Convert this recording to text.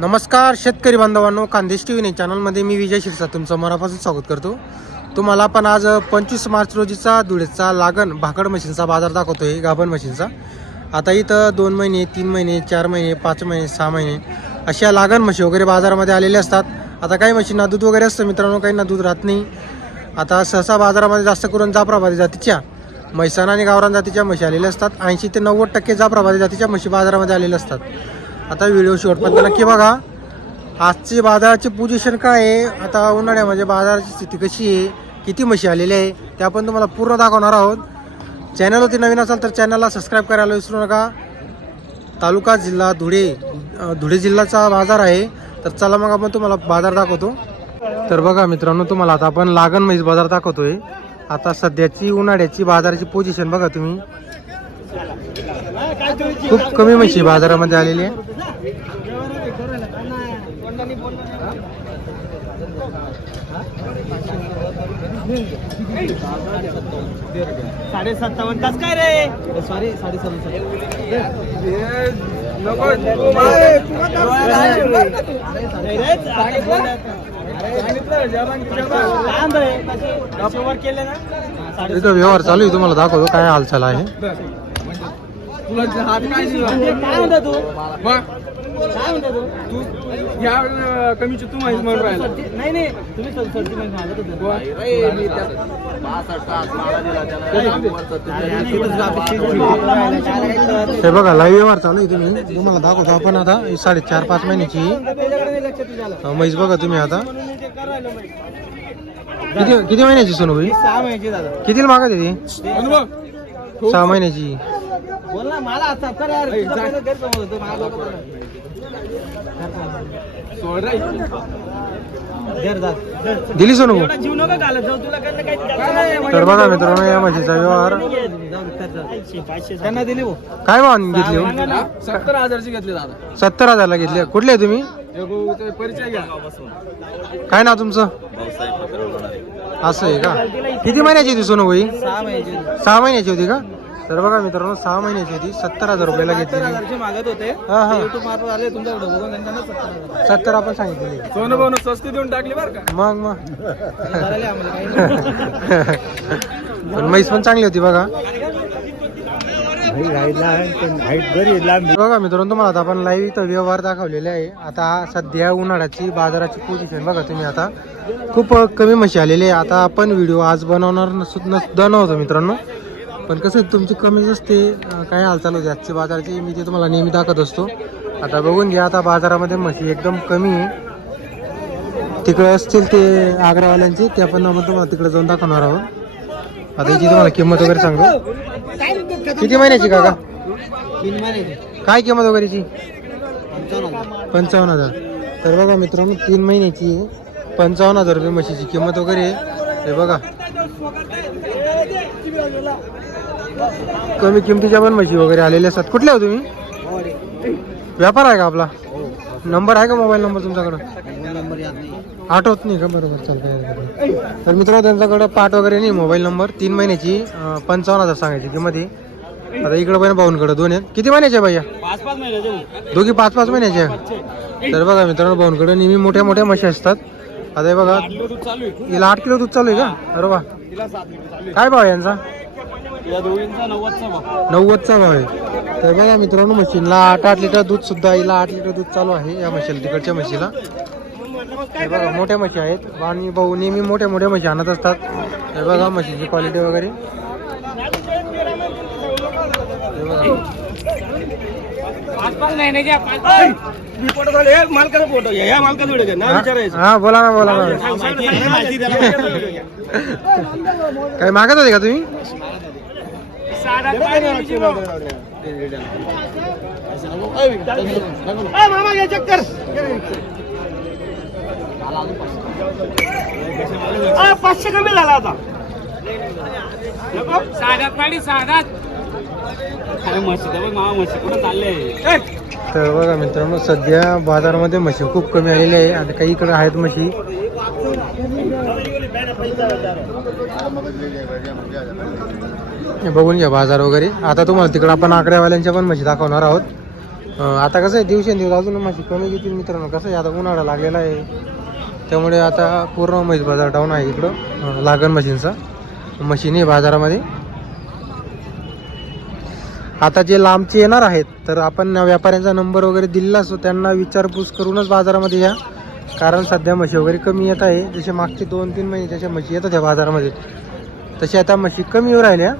नमस्कार शेतकरी बांधवांनो खानदेश टी व्ही चॅनलमध्ये मी विजय शिरसा तुमचं मनापासून स्वागत करतो. तुम्हाला पण आज पंचवीस मार्च रोजीचा धुळेचा लागण भाकड मशीनचा बाजार दाखवतो आहे गाभण मशीनचा. आता इथं दोन महिने तीन महिने चार महिने पाच महिने सहा महिने अशा लागण म्हशी वगैरे बाजारामध्ये आलेले असतात. आता काही म्हशींना दूध वगैरे असतं मित्रांनो काहींना दूध राहत नाही. आता सहसा बाजारामध्ये जास्त करून जाफराबादी जातीच्या म्हैसाण आणि गावरान जातीच्या म्हशी आलेल्या असतात. ऐंशी ते नव्वद टक्के जाफराबादी जातीच्या म्हशी बाजारामध्ये आलेल्या असतात. आता व्हिडिओ शेवटपर्यंत नक्की बघा आजची बाजाराची पोझिशन काय आहे? आता उन्हाळ्यामध्ये म्हणजे बाजाराची स्थिती कशी आहे? किती म्हशी आलेली आहे? ते आपण तुम्हाला पूर्ण दाखवणार आहोत. चॅनलवरती नवीन असाल तर चॅनलला सबस्क्राईब करायला विसरू नका. तालुका जिल्हा धुळे धुळे जिल्ह्याचा बाजार आहे. तर चला मग आपण तुम्हाला बाजार दाखवतो. तर बघा मित्रांनो तुम्हाला आता आपण लागण म्हैस बाजार दाखवतोय. आता सध्याची उन्हाळ्याची बाजाराची पोझिशन बघा तुम्ही. खूप कमी म्हशी बाजारामध्ये आलेली आहे. साडे सत्तावन्न तास काय रे? सॉरी साडे सत्तावन्न केले ना इथं व्यवहार चालू आहे तुम्हाला दाखवतो काय हालचाल आहे? म्हणजे काय म्हणता तू? काय म्हणता तू? कमीची तू माहिती म्हणून राहिला. नाही नाही तुम्ही सर- होते. हे बघा लाईव्ह व्यवहार चालू आहे तुम्ही. तुम्हाला दाखवतो आपण आता ही साडेचार पाच महिन्याची. अं, म्हैस बघा तुम्ही आता. किती किती महिन्याची सोनूबाई सहा महिन्याची दादा. कितीला मागत आहे ती? अनुभव. सहा महिन्याची. बोल ना मला आता कर यार तुला पहिलं गैरसमज होतं, मला लोकं बोलतात. सोड. दिली सोनू जीव नका घालत जाऊ तुला तर बघा मित्रांनो या म्हशीचा व्यवहार. त्यांना दिली काय भाव घेतली हो? सत्तर हजारची घेतली दादा. सत्तर हजारला घेतली. कुठले आहे तुम्ही परिचय घ्या. काय नाव तुमचं? असं आहे का? किती महिन्याची होती सहा महिन्याची. सहा महिन्याची होती का? तर बघा मित्रांनो सहा महिन्याची होती. सत्तर हजार रुपयाला सत्तर घेतली हजारची मागत होते. हा हा. युट्यूब मार्फत आले तुमच्याकडे बघून त्यांना सत्तर हजार सत्तर आपण सांगितले सोनं भाऊ स्वस्ती देऊन टाकली बरं का? मग मग. झालेले आम्हाला काही नाही. पण म्हैस पण चांगली होती बघा. बघा मित्रांनो तुम्हाला आता आपण लाईव्ह इथं व्यवहार दाखवलेले आहे. आता सध्या उन्हाळ्याची बाजाराची पोझिशन बघा तुम्ही आता. खूप कमी म्हशी आलेली आहे. आता आपण व्हिडिओ आज बनवणार नसू नसुद्धा नव्हतो मित्रांनो. पण कसं आहे, तुमची कमीच असते काय हालचाल होते? आजचे बाजाराची? मी ते तुम्हाला नेहमी दाखवत असतो. आता बघून घ्या आता बाजारामध्ये म्हशी एकदम कमी आहे. तिकडे असतील ते आग्रावाल्यांचे ते आपण आपण तुम्हाला तिकडे जाऊन दाखवणार आहोत. आता याची तुम्हाला किंमत वगैरे सांगतो. किती महिन्याची काका? तीन महिन्याची काय किंमत वगैरेची? पंचावन्न हजार. हजार. तर बघा मित्रांनो तीन महिन्याची आहे. पंचावन्न हजार रुपये म्हशीची किंमत वगैरे आहे. हे बघा. कमी किमतीच्या पण म्हशी वगैरे आलेल्या असतात. कुठल्या हो तुम्ही? व्यापार आहे का आपला? नंबर आहे का मोबाईल नंबर तुमच्याकडं? मोबाईल नंबर याद नाही आठवत नाही का? बरोबर चालतंय तर मित्रांनो त्यांच्याकडं पाठ वगैरे नाही मोबाईल नंबर तीन महिन्याची अं, पंचावन्न हजार सांगायची किंमत आहे. आता इकडं पण भाऊंकडं दोन आहेत. किती महिन्याचे आहे भैया? पाच पाच महिन्याचे भाऊ. दोघी पाच पाच महिन्याचे. आहे तर बघा मित्रांनो भाऊंकडे नेहमी मोठ्या मोठ्या म्हशी असतात. आता हे बघा दूध चालू आहे. हिला आठ किलो दूध चालू आहे का? अरे वा. तिला सात लिटर चालू आहे. काय भाव आहे यांचा? या दोघींचा नव्वदचा भाव. नव्वदचा भाव आहे. तर बघा मित्रांनो म्हशीला आठ आठ लिटर दूध सुद्धा हिला आठ लिटर दूध चालू आहे या म्हशीला तिकडच्या म्हशीला हे बघा मोठ्या म्हशी आहेत. आणि भाऊ नेहमी मोठ्या मोठ्या म्हशी आणत असतात. हे बघा म्हशीची क्वालिटी वगैरे. हे बघा. बोला ना बोला ना. काय मागत होते का तुम्ही? मामा घ्या चक्कर ए, पाचशे कमी झाला आता. साधात गाडी साधात तर बघ, मित्रांनो सध्या बाजारामध्ये म्हशी खूप कमी आलेली आहे आणि काही इकडे आहेत म्हशी. बघून घ्या बाजार वगैरे. आता तुम्हाला तिकडं आपण आकड्यावाल्यांच्या पण म्हशी दाखवणार आहोत. आता कसं आहे दिवसेंदिवस अजून म्हशी कमी घेतील मित्रांनो. कसं आहे आता उन्हाळा लागलेला आहे. त्यामुळे आता पूर्ण म्हैस बाजार डाऊन आहे इकडं. लागण मशीनचा मशीन आहे बाजारामध्ये. आता जे लांबचे येणार आहेत तर आपण व्यापाऱ्यांचा नंबर वगैरे दिलेला असतो त्यांना विचारपूस करूनच बाजारामध्ये या. कारण सध्या म्हशी वगैरे कमी येत आहे. जसे मागचे दोन तीन महिने त्याच्या म्हशी येतात त्या बाजारामध्ये. तसे आता म्हशी कमी येऊ राहिल्या.